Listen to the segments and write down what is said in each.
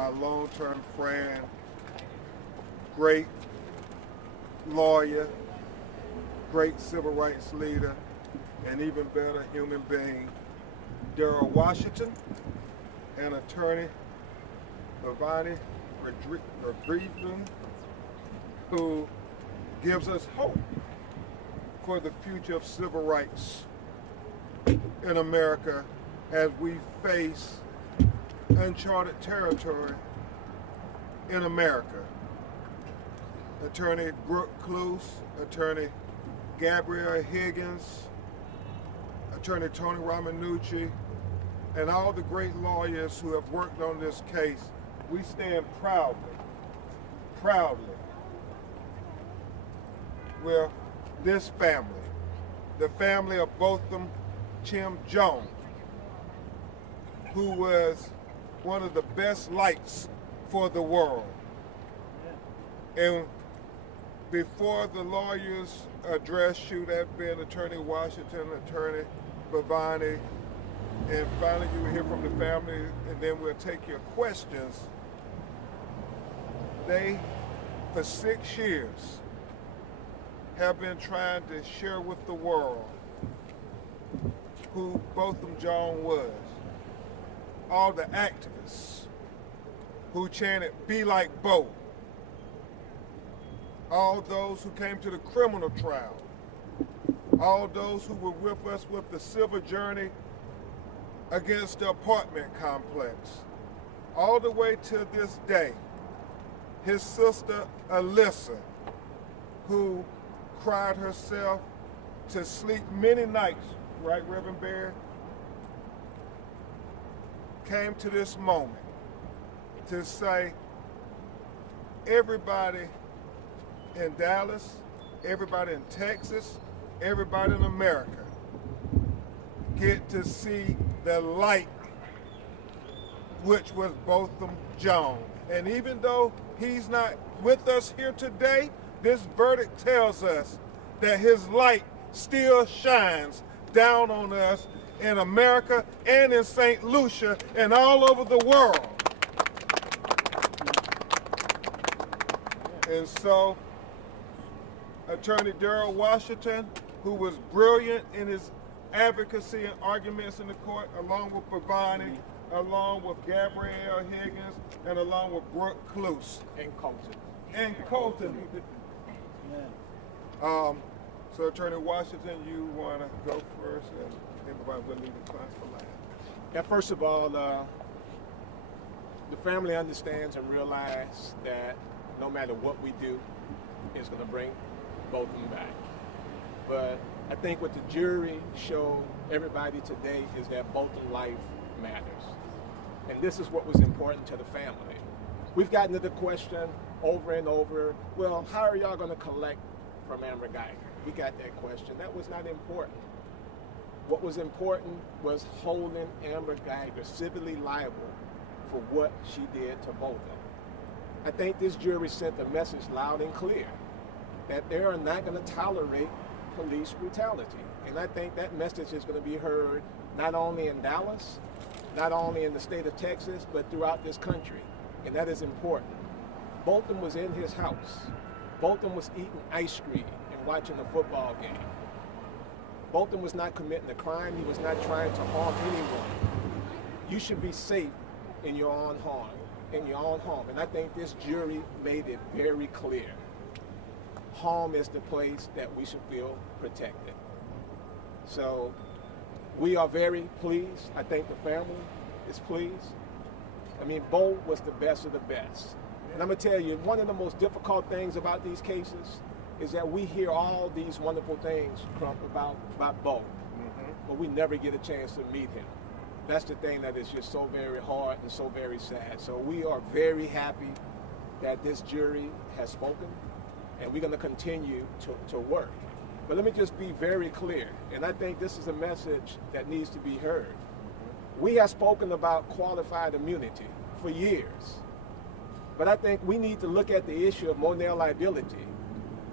my long-term friend, great lawyer, great civil rights leader, and even better human being, Darrell Washington, and attorney Botham Jean, who gives us hope for the future of civil rights in America as we face uncharted territory in America. Attorney Brooke Cluse, Attorney Gabrielle Higgins, Attorney Tony Romanucci, and all the great lawyers who have worked on this case, we stand proudly with this family, the family of Botham Jean, who was one of the best lights for the world. And before the lawyers address you, that being Attorney Washington, Attorney Botham, and finally you will hear from the family, and then we'll take your questions. They, for 6 years, have been trying to share with the world who Botham Jean was. All the activists who chanted, "Be like Bo." All those who came to the criminal trial. All those who were with us with the civil journey against the apartment complex. All the way to this day, his sister Alyssa, who cried herself to sleep many nights, right, Reverend Barry? Came to this moment to say, everybody in Dallas, everybody in Texas, everybody in America get to see the light, which was Botham Jean. And even though he's not with us here today, this verdict tells us that his light still shines down on us in America and in St. Lucia and all over the world. And so, Attorney Darrell Washington, who was brilliant in his advocacy and arguments in the court, along with Botham, along with Gabrielle Higgins, and along with Brooke Cluse. And Colton. So Attorney Washington, you want to go first, and everybody will leave the class for last. Yeah, first of all, the family understands and realizes that no matter what we do, it's going to bring Botham back. But I think what the jury showed everybody today is that Botham life matters. And this is what was important to the family. We've gotten to the question over and over, well, how are y'all going to collect from Amber Guyger? We got that question. That was not important. What was important was holding Amber Guyger civilly liable for what she did to Botham. I think this jury sent a message loud and clear that they are not going to tolerate police brutality. And I think that message is going to be heard not only in Dallas, not only in the state of Texas, but throughout this country. And that is important. Botham was in his house. Botham was eating ice cream and watching a football game. Botham was not committing a crime. He was not trying to harm anyone. You should be safe in your own home. And I think this jury made it very clear. Home is the place that we should feel protected. So we are very pleased. I think the family is pleased. I mean, Bo was the best of the best. And I'm gonna tell you, one of the most difficult things about these cases is that we hear all these wonderful things, Crump, about Bo, but we never get a chance to meet him. That's the thing that is just so very hard and so very sad. So we are very happy that this jury has spoken, and we're gonna continue to work. But let me just be very clear, and I think this is a message that needs to be heard. We have spoken about qualified immunity for years, but I think we need to look at the issue of Monell liability.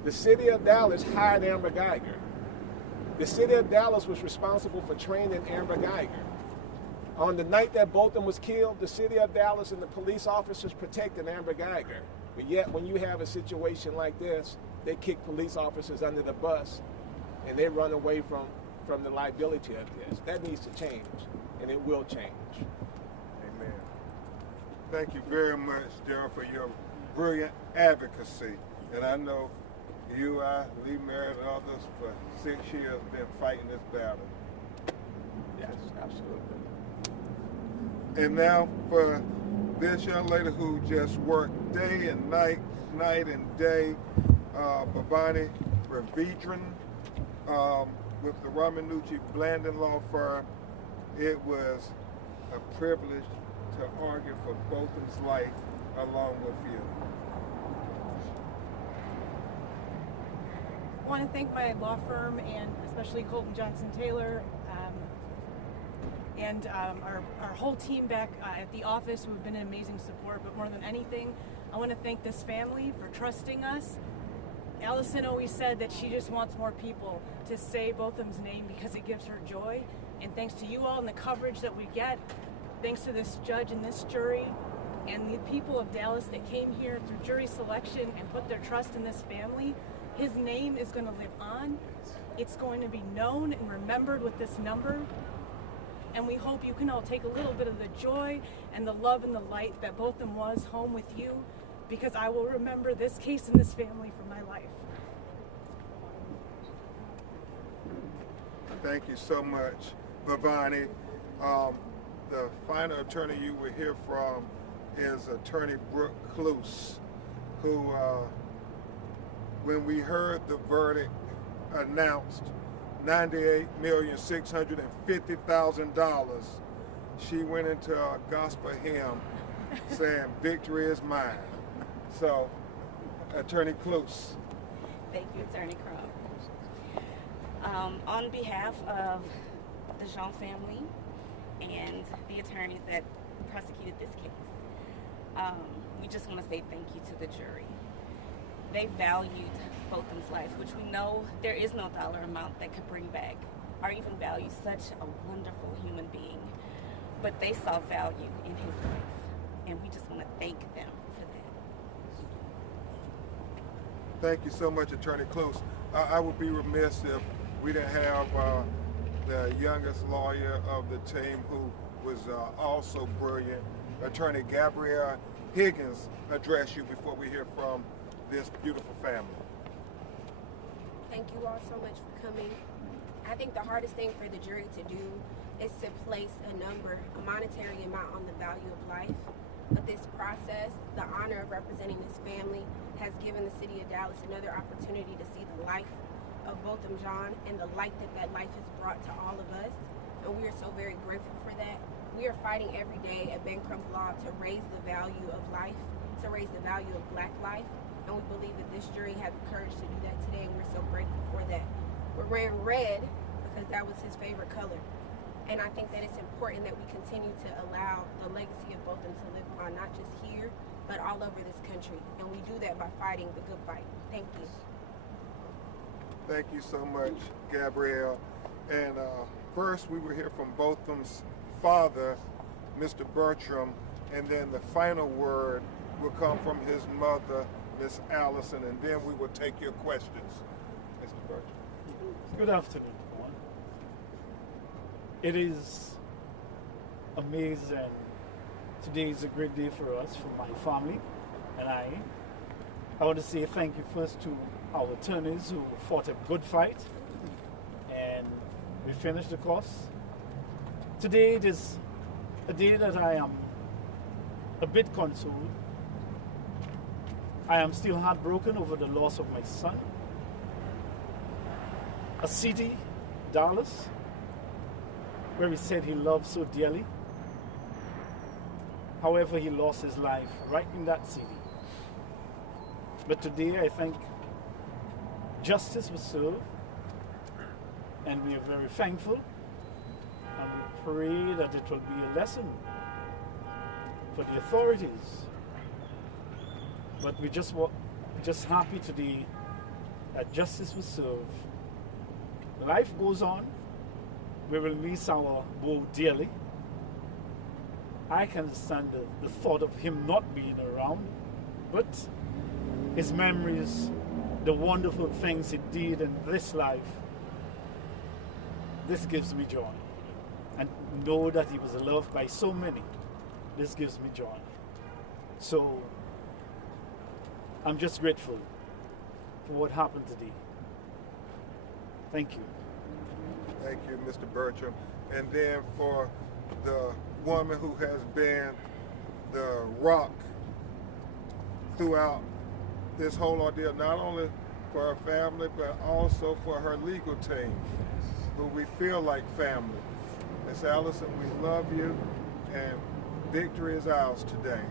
The city of Dallas hired Amber Guyger. The city of Dallas was responsible for training Amber Guyger. On the night that Botham was killed, the city of Dallas and the police officers protected Amber Guyger. But yet, when you have a situation like this, they kick police officers under the bus and they run away from the liability of this. That needs to change, and it will change. Amen. Thank you very much, Darryl, for your brilliant advocacy. And I know you, Lee Merritt, and others for 6 years have been fighting this battle. Yes, absolutely. And now for this young lady who just worked day and night and day, Bhavani Ravindran, with the Ramanucci Blandon Law Firm. It was a privilege to argue for Botham's life along with you. I want to thank my law firm and especially Colton Johnson Taylor and our whole team back at the office who have been an amazing support. But more than anything, I want to thank this family for trusting us. Allison always said that she just wants more people to say Botham's name because it gives her joy. And thanks to you all and the coverage that we get, thanks to this judge and this jury and the people of Dallas that came here through jury selection and put their trust in this family, his name is going to live on. It's going to be known and remembered with this number. And we hope you can all take a little bit of the joy and the love and the light that Botham was home with you, because I will remember this case and this family for my life. Thank you so much, Bhavani. The final attorney you will hear from is Attorney Brooke Cluse, who, when we heard the verdict announced, $98,650,000, she went into a gospel hymn saying, "Victory is mine." So, Attorney Cluse. Thank you, Attorney Crump. On behalf of the Jean family and the attorneys that prosecuted this case, we just want to say thank you to the jury. They valued Botham's life, which we know there is no dollar amount that could bring back or even value such a wonderful human being. But they saw value in his life, and we just want to thank them for that. Thank you so much, Attorney Cluse. I would be remiss if we didn't have the youngest lawyer of the team, who was also brilliant, Attorney Gabrielle Higgins, address you before we hear from this beautiful family. Thank you all so much for coming. I think the hardest thing for the jury to do is to place a number, a monetary amount on the value of life. But this process, the honor of representing this family, has given the city of Dallas another opportunity to see the life of Botham Jean and the light that that life has brought to all of us. And we are so very grateful for that. We are fighting every day at Ben Crump Law to raise the value of life, to raise the value of Black life. And we believe that this jury had the courage to do that today, and we're so grateful for that. We're wearing red because that was his favorite color. And I think that it's important that we continue to allow the legacy of Botham to live on, not just here, but all over this country. And we do that by fighting the good fight. Thank you. Thank you so much, Gabrielle. And first, we will hear from Botham's father, Mr. Bertram, and then the final word will come from his mother, Miss Allison, and then we will take your questions. Mr. Bertram. Good afternoon, everyone. It is amazing. Today is a great day for us, for my family and I. I want to say thank you first to our attorneys who fought a good fight, and we finished the cause. Today it is a day that I am a bit consoled. I am still heartbroken over the loss of my son. A city, Dallas, where he said he loved so dearly. However, he lost his life right in that city. But today I think justice was served, and we are very thankful, and we pray that it will be a lesson for the authorities. But we just happy today that justice was served. Life goes on. We will miss our Bo dearly, I can understand the thought of him not being around, but his memories, the wonderful things he did in this life, this gives me joy. And know that he was loved by so many, this gives me joy. So I'm just grateful for what happened today. Thank you. Thank you, Mr. Bertram. And then for the woman who has been the rock throughout this whole ordeal, not only for her family, but also for her legal team, who we feel like family. Miss Allison, we love you, and victory is ours today.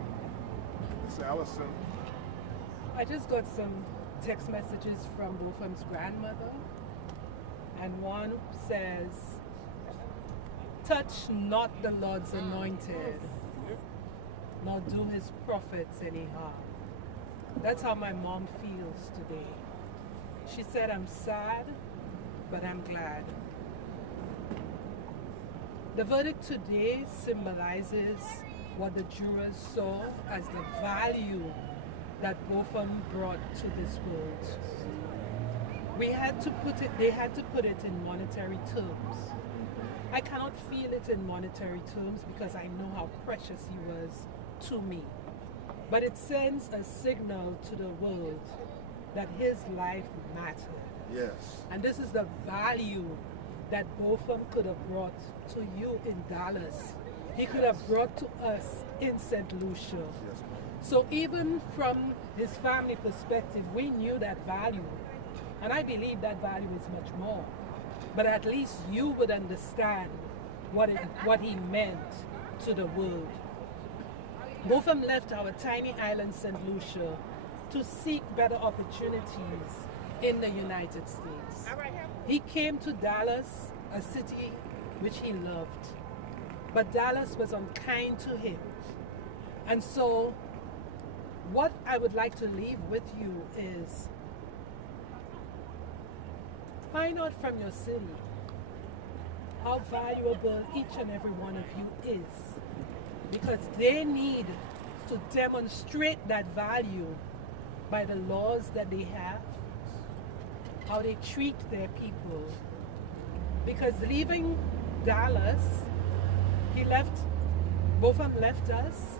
Miss Allison. I just got some text messages from Botham's grandmother, and one says, "Touch not the Lord's anointed, nor do his prophets any harm." That's how my mom feels today. She said, "I'm sad, but I'm glad." The verdict today symbolizes what the jurors saw as the value that Botham brought to this world. They had to put it in monetary terms. I cannot feel it in monetary terms because I know how precious he was to me. But it sends a signal to the world that his life mattered. Yes. And this is the value that Botham could have brought to you in Dallas. He could have brought to us in St. Lucia. Yes, ma'am. So even from his family perspective, we knew that value. And I believe that value is much more. But at least you would understand what he meant to the world. Botham left our tiny island, St. Lucia, to seek better opportunities in the United States. He came to Dallas, a city which he loved. But Dallas was unkind to him. And so what I would like to leave with you is find out from your city how valuable each and every one of you is, because they need to demonstrate that value by the laws that they have, how they treat their people. Because leaving Dallas, Botham left us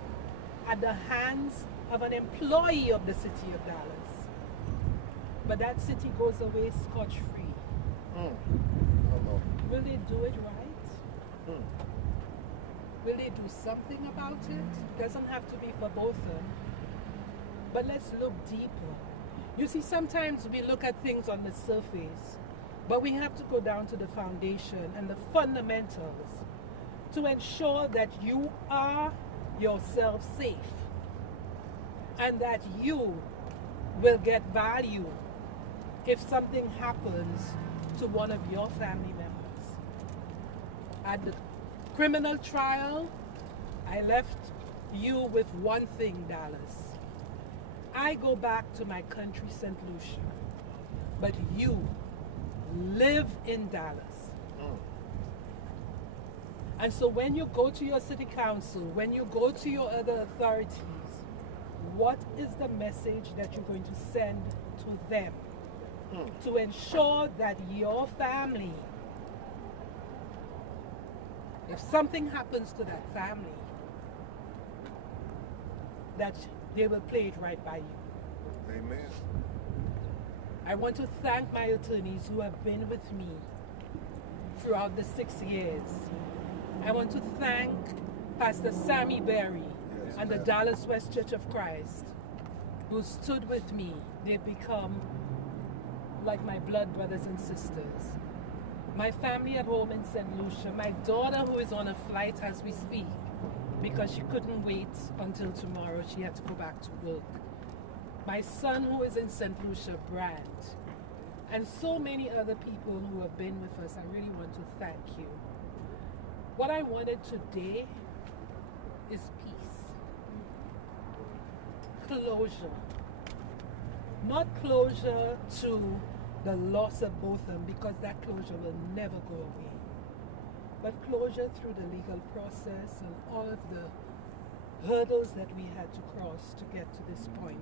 at the hands of an employee of the city of Dallas. But that city goes away scotch-free. Will they do it right? Will they do something about it? It doesn't have to be for Botham. But let's look deeper. You see, sometimes we look at things on the surface, but we have to go down to the foundation and the fundamentals to ensure that you are yourself safe and that you will get value if something happens to one of your family members. At the criminal trial, I left you with one thing, Dallas. I go back to my country, St. Lucia, but you live in Dallas. And so when you go to your city council, when you go to your other authorities, what is the message that you're going to send to them to ensure that your family, if something happens to that family, that they will play it right by you? Amen. I want to thank my attorneys who have been with me throughout the 6 years. I want to thank Pastor Sammy Berry and the Dallas West Church of Christ, who stood with me. They've become like my blood brothers and sisters. My family at home in St. Lucia, my daughter who is on a flight as we speak, because she couldn't wait until tomorrow, she had to go back to work. My son who is in St. Lucia, Brand, and so many other people who have been with us. I really want to thank you. What I wanted today is peace. Closure. Not closure to the loss of Botham, because that closure will never go away. But closure through the legal process and all of the hurdles that we had to cross to get to this point.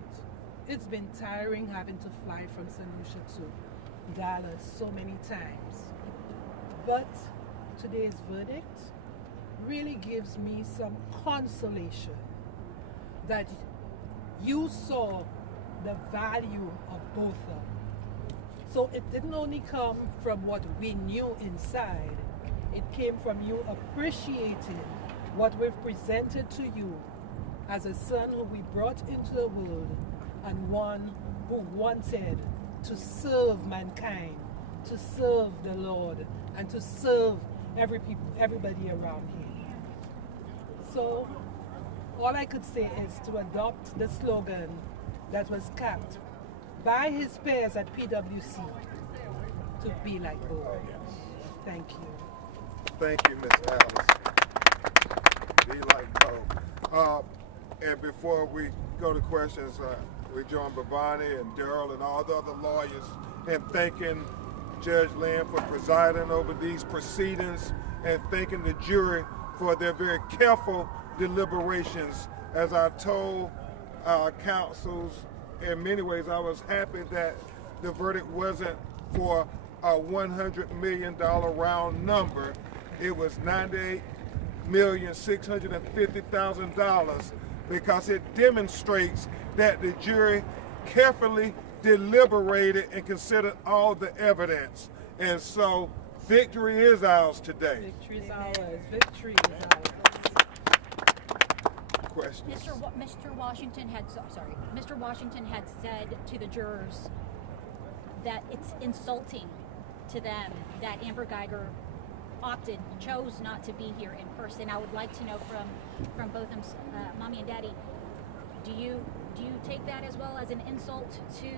It's been tiring having to fly from St. Lucia to Dallas so many times. But today's verdict really gives me some consolation that you saw the value of Botham. So it didn't only come from what we knew inside, it came from you appreciating what we've presented to you as a son who we brought into the world and one who wanted to serve mankind, to serve the Lord, and to serve everybody around him. So all I could say is to adopt the slogan that was capped by his peers at PwC, to be like Botham. Thank you. Thank you, Ms. Alice. Be like Bo. And before we go to questions, we join Bhavani and Daryl and all the other lawyers in thanking Judge Lynn for presiding over these proceedings and thanking the jury for their very careful deliberations. As I told our counsels, in many ways, I was happy that the verdict wasn't for a $100 million round number. It was $98,650,000 because it demonstrates that the jury carefully deliberated and considered all the evidence. And so victory is ours today. Victory is ours. Victory is ours. Questions? Mr. Washington had said to the jurors that it's insulting to them that Amber Guyger chose not to be here in person. I would like to know from Botham's mommy and daddy, do you take that as well as an insult to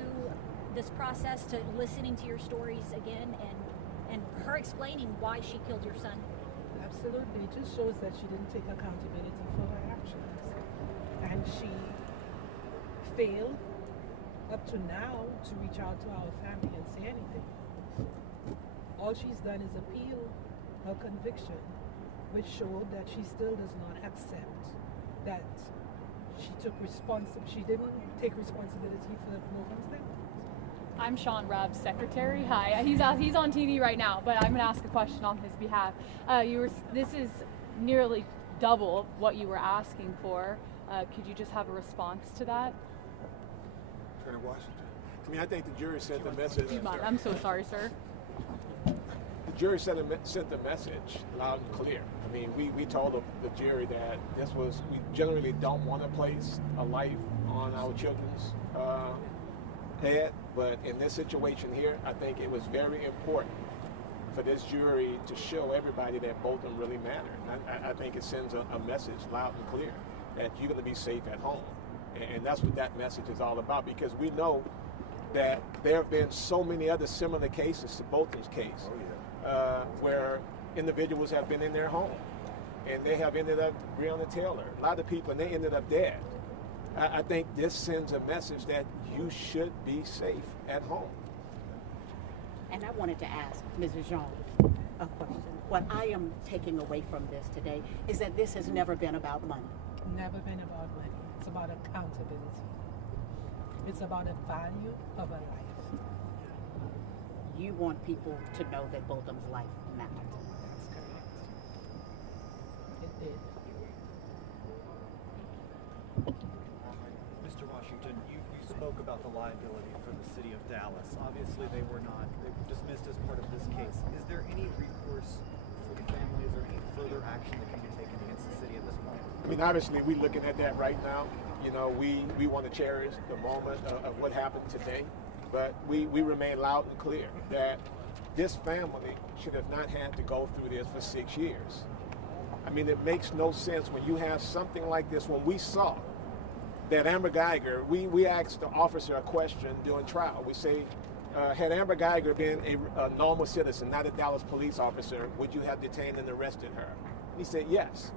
this process, to listening to your stories again and her explaining why she killed your son? Absolutely. It just shows that she didn't take accountability for her actions. And she failed up to now to reach out to our family and say anything. All she's done is appeal her conviction, which showed that she still does not accept that she didn't take responsibility for the Botham's death. I'm Sean Rabb's secretary. Hi, he's on TV right now, but I'm going to ask a question on his behalf. This is nearly double what you were asking for. Could you just have a response to that? Attorney Washington. I mean, I think the jury sent the message. I'm so sorry, sir. The jury sent the message loud and clear. I mean, we told the jury that we generally don't want to place a life on our children's head, but in this situation here, I think it was very important for this jury to show everybody that Botham really mattered. I think it sends a message loud and clear that you're going to be safe at home. And that's what that message is all about, because we know that there have been so many other similar cases to Botham's case where individuals have been in their home and they have ended up Breonna Taylor, a lot of people, and they ended up dead. I think this sends a message that you should be safe at home. And I wanted to ask Mrs. Jean a question. What I am taking away from this today is that this has never been about money. Never been about money. It's about accountability. It's about the value of a life. You want people to know that Botham's life mattered. That's correct. It did. Mr. Washington, you spoke about the liability for the city of Dallas. Obviously, they were dismissed as part of this case. Is there any recourse for the family? Is there any further action that can be taken against the city at this point? I mean, obviously, we're looking at that right now. You know, we want to cherish the moment of what happened today, but we remain loud and clear that this family should have not had to go through this for 6 years. I mean, it makes no sense when you have something like this. When we saw that Amber Guyger, we asked the officer a question during trial. We say, had Amber Guyger been a normal citizen, not a Dallas police officer, would you have detained and arrested her? And he said yes.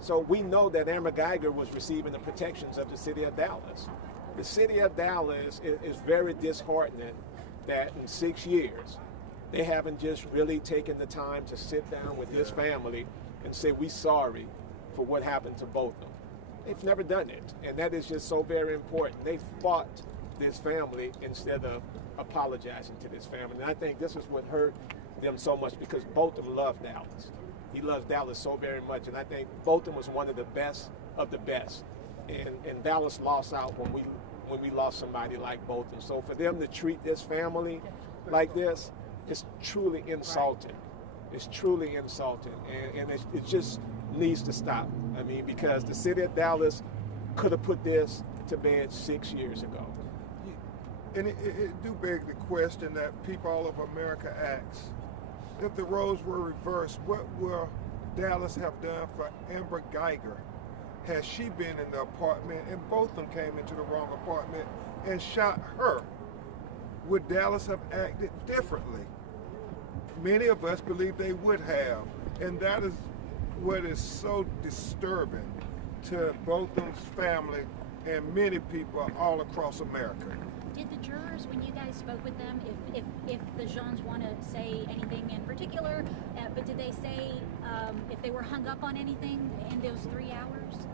So we know that Amber Guyger was receiving the protections of the city of Dallas. The city of Dallas is very disheartening that in 6 years, they haven't just really taken the time to sit down with this family and say, we're sorry for what happened to both of them. They've never done it, and that is just so very important. They fought this family instead of apologizing to this family. And I think this is what hurt them so much, because Botham loved Dallas. He loves Dallas so very much, and I think Botham was one of the best of the best. And Dallas lost out when we lost somebody like Botham. So for them to treat this family like this, it's truly insulting. It's truly insulting, and it just needs to stop. I mean, because the city of Dallas could have put this to bed 6 years ago. And it do beg the question that people all over America asks: if the roles were reversed, what will Dallas have done for Amber Guyger? Has she been in the apartment and both of them came into the wrong apartment and shot her? Would Dallas have acted differently? Many of us believe they would have, and that is what is so disturbing to Botham's family and many people all across America. Did the jurors, when you guys spoke with them, if the Jeans want to say anything in particular, but did they say if they were hung up on anything in those 3 hours?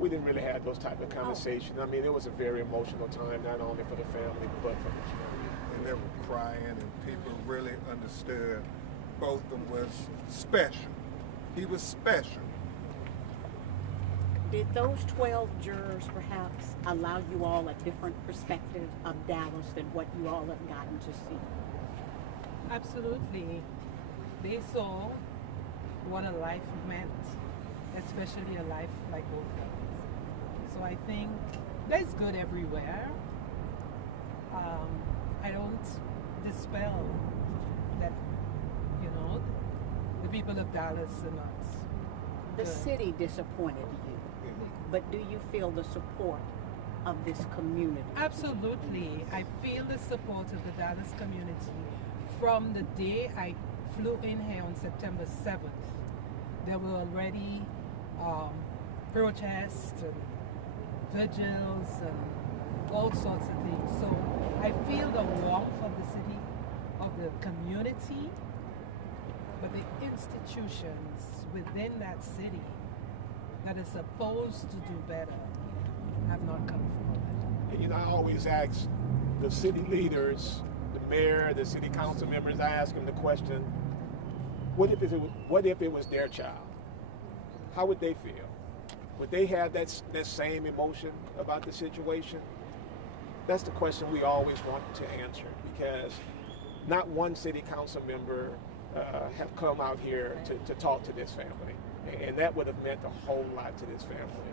We didn't really have those type of conversations. I mean, it was a very emotional time, not only for the family, but for the jury. And they were crying, and people really understood Botham was special. He was special. Did those 12 jurors perhaps allow you all a different perspective of Dallas than what you all have gotten to see? Absolutely. They saw what a life meant, especially a life like Botham's. So I think there's good everywhere. I don't dispel that, the people of Dallas are not The good. city disappointed you, but do you feel the support of this community? Absolutely. I feel the support of the Dallas community. From the day I flew in here on September 7th, there were already protests and vigils and all sorts of things. So I feel the warmth of the city, of the community, but the institutions within that city that are supposed to do better have not come forward. I always ask the city leaders, the mayor, the city council members, I ask them the question, what if it was their child? How would they feel? Would they have that same emotion about the situation? That's the question we always want to answer, because not one city council member have come out here to talk to this family. And that would have meant a whole lot to this family.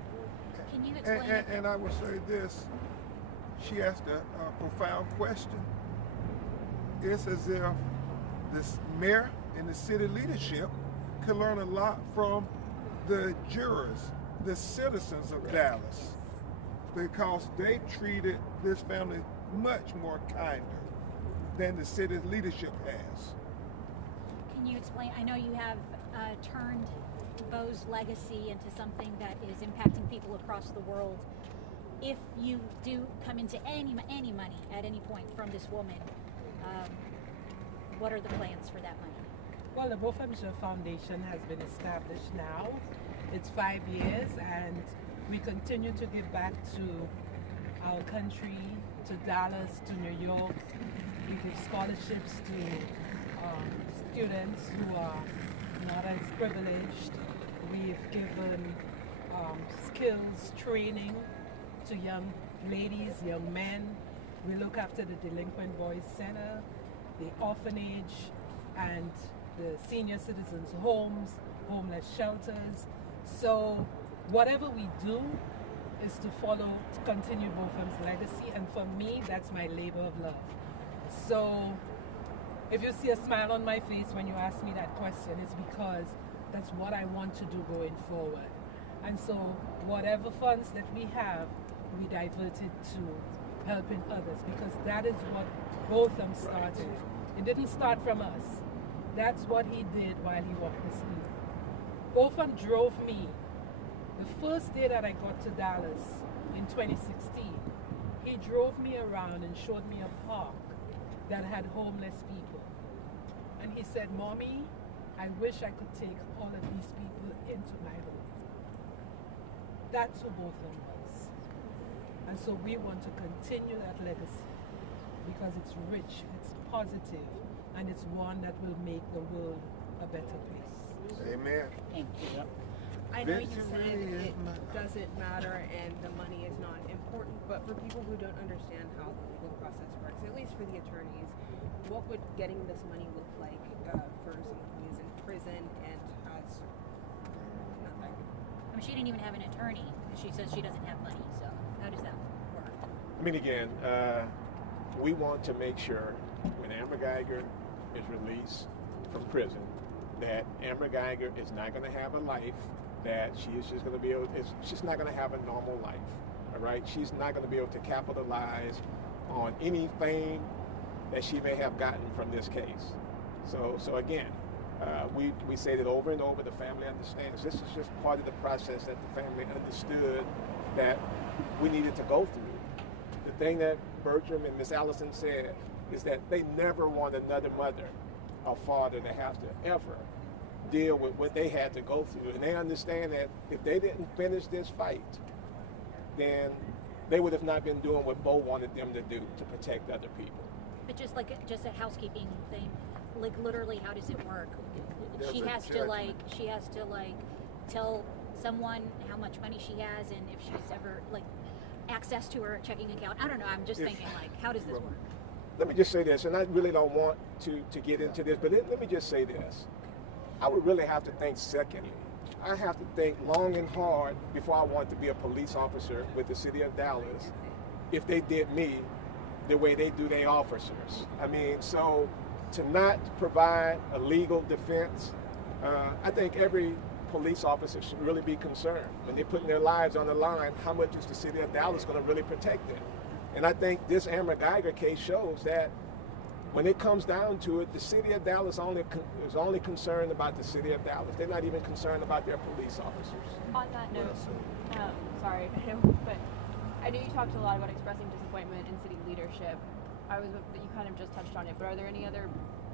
Can you explain? And I will say this, she asked a profound question. It's as if this mayor and the city leadership could learn a lot from the jurors, the citizens of Dallas, because they treated this family much more kinder than the city's leadership has. Can you explain? I know you have turned Bo's legacy into something that is impacting people across the world. If you do come into any money at any point from this woman, what are the plans for that money? Well, the Botham Jean Foundation has been established now. It's 5 years, and we continue to give back to our country, to Dallas, to New York. We give scholarships to students who are not as privileged. We've given skills training to young ladies, young men. We look after the Delinquent Boys Center, the orphanage, and the senior citizens' homes, homeless shelters. So whatever we do is to continue Botham's legacy, and for me, that's my labor of love. So if you see a smile on my face when you ask me that question, it's because that's what I want to do going forward. And so whatever funds that we have, we divert it to helping others, because that is what Botham started. It didn't start from us. That's what he did while he walked this earth. Botham drove me. The first day that I got to Dallas in 2016, he drove me around and showed me a park that had homeless people. And he said, "Mommy, I wish I could take all of these people into my home." That's who Botham was. And so we want to continue that legacy because it's rich, it's positive, and it's one that will make the world a better place. Amen. Thank you. I know you Victory said is it mine. doesn't matter and the money is not important, but for people who don't understand how the legal process works, at least for the attorneys, what would getting this money look like for someone who is in prison and has nothing? I mean, she didn't even have an attorney. She says she doesn't have money, so how does that work? I mean, again, we want to make sure when Amber Guyger is released from prison, that Amber Guyger is not going to have a life that she is just going to be able. She's not going to have a normal life. All right, she's not going to be able to capitalize on any fame that she may have gotten from this case. So again, we say that over and over. The family understands. This is just part of the process that the family understood that we needed to go through. The thing that Bertram and Miss Allison said is that they never want another mother or father to have to ever deal with what they had to go through. And they understand that if they didn't finish this fight, then they would have not been doing what Bo wanted them to do to protect other people. But just a housekeeping thing, like literally, how does it work? There's She a has to tell someone how much money she has and if she's ever access to her checking account. I don't know. I'm just thinking how does this work? Let me just say this, and I really don't want to get into this, but let me just say this. I would really have to think secondly. I have to think long and hard before I want to be a police officer with the city of Dallas if they did me the way they do their officers. I mean, so to not provide a legal defense, I think every police officer should really be concerned when they're putting their lives on the line. How much is the city of Dallas going to really protect them? And I think this Amber Guyger case shows that when it comes down to it, the city of Dallas is only concerned about the city of Dallas. They're not even concerned about their police officers. On that note, sorry, but I know you talked a lot about expressing disappointment in city leadership. You kind of just touched on it, but are there any other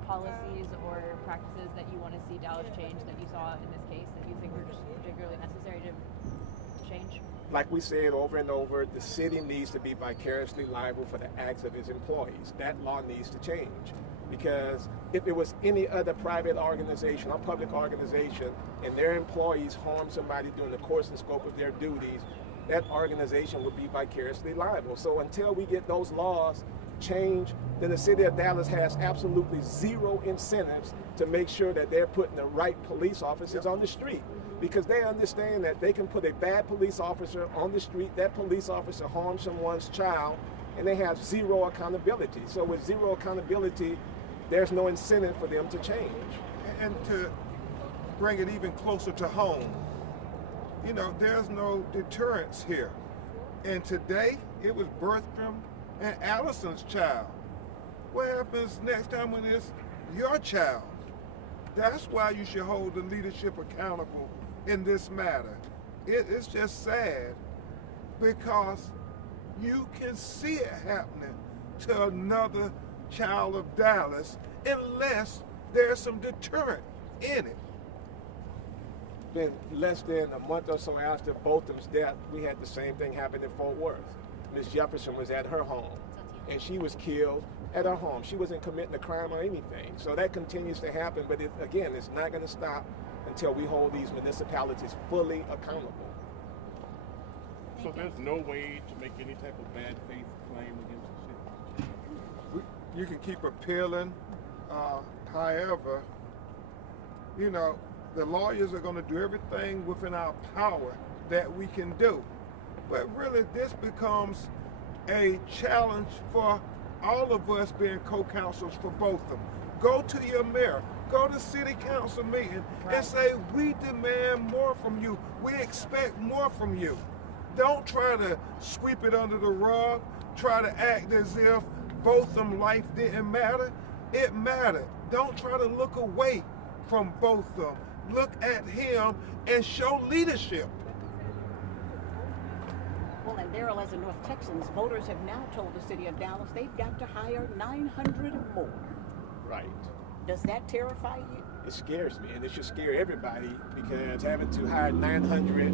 policies or practices that you want to see Dallas change that you saw in this case that you think were just particularly necessary to change? Like we said over and over, the city needs to be vicariously liable for the acts of its employees. That law needs to change, because if it was any other private organization or public organization and their employees harm somebody during the course and scope of their duties, that organization would be vicariously liable. So until we get those laws changed, then the city of Dallas has absolutely zero incentives to make sure that they're putting the right police officers on the street. Because they understand that they can put a bad police officer on the street, that police officer harms someone's child, and they have zero accountability. So with zero accountability, there's no incentive for them to change. And to bring it even closer to home, there's no deterrence here. And today, it was Bertram and Allison's child. What happens next time when it's your child? That's why you should hold the leadership accountable in this matter. It's just sad because you can see it happening to another child of Dallas unless there's some deterrent in it. Then less than a month or so after Botham's death, we had the same thing happen in Fort Worth. Miss Jefferson was at her home, and she was killed at her home. She wasn't committing a crime or anything. So that continues to happen, but again, it's not going to stop until we hold these municipalities fully accountable. So there's no way to make any type of bad faith claim against the city? You can keep appealing. However, the lawyers are going to do everything within our power that we can do. But really, this becomes a challenge for all of us being co-counsels for both of them. Go to your mayor, go to city council meeting and say, we demand more from you. We expect more from you. Don't try to sweep it under the rug, try to act as if Botham life didn't matter. It mattered. Don't try to look away from both of them. Look at him and show leadership. Well, and Daryl, as a North Texans, voters have now told the city of Dallas they've got to hire 900 more. Right. Does that terrify you? it scares me, and it should scare everybody, because having to hire 900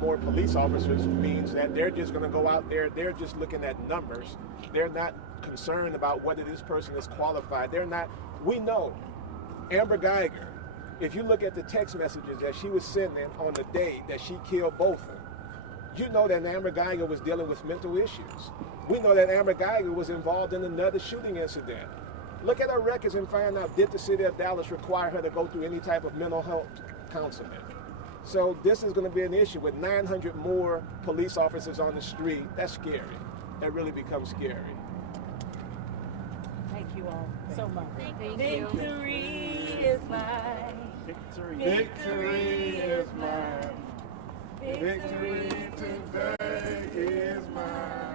more police officers means that they're just going to go out there, they're just looking at numbers. They're not concerned about whether this person is qualified. We know Amber Guyger, if you look at the text messages that she was sending on the day that she killed Botham, you know that Amber Guyger was dealing with mental issues. We know that Amber Guyger was involved in another shooting incident. Look at her records and find out, did the city of Dallas require her to go through any type of mental health counseling? So this is going to be an issue with 900 more police officers on the street. That's scary. That really becomes scary. Thank you all so much. Thank you. Victory is mine. Victory is mine. Victory today is mine.